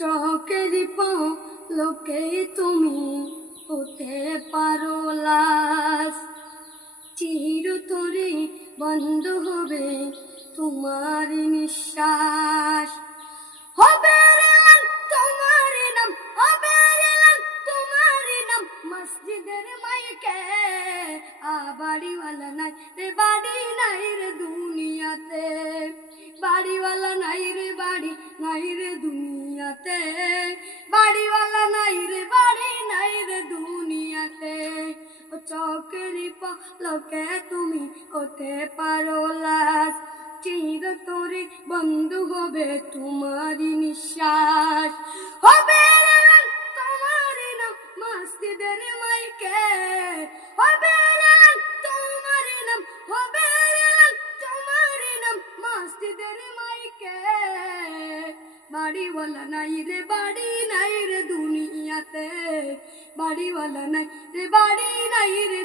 চোখের পলকে তুমি হতে পারো লাশ, চিরতরে বন্ধ হবে তোমার নিঃশ্বাস। হবে রে লাল তোমার নাম, হবে রে লাল তোমার নাম, মসজিদের মাইকে বাড়িওয়ালা নাই রে, বাড়ি নাই রে দুনিয়াতে, বাড়িওয়ালা নাই রে, বাড়ি নাই রে দুনিয়াতে, বাড়িওয়ালা নাই রে, বাড়ি নাই রে দুনিয়াতে। ও চোখের পলকে তুমি হতে পারো লাশ, চিরতরে বন্ধ হবে তোমারই নিঃশ্বাস। হবে রে লাল তোমার নাম, মসজিদের মাইকে হবে রে লাল তোমার নাম, হবে রে লাল তোমার নাম, মসজিদের মাইকে বাড়িওয়ালা নাই রে, বাড়ি নাই রে দুনিয়াতে, বাড়িওয়ালা নাই রে, বাড়ি নাই রে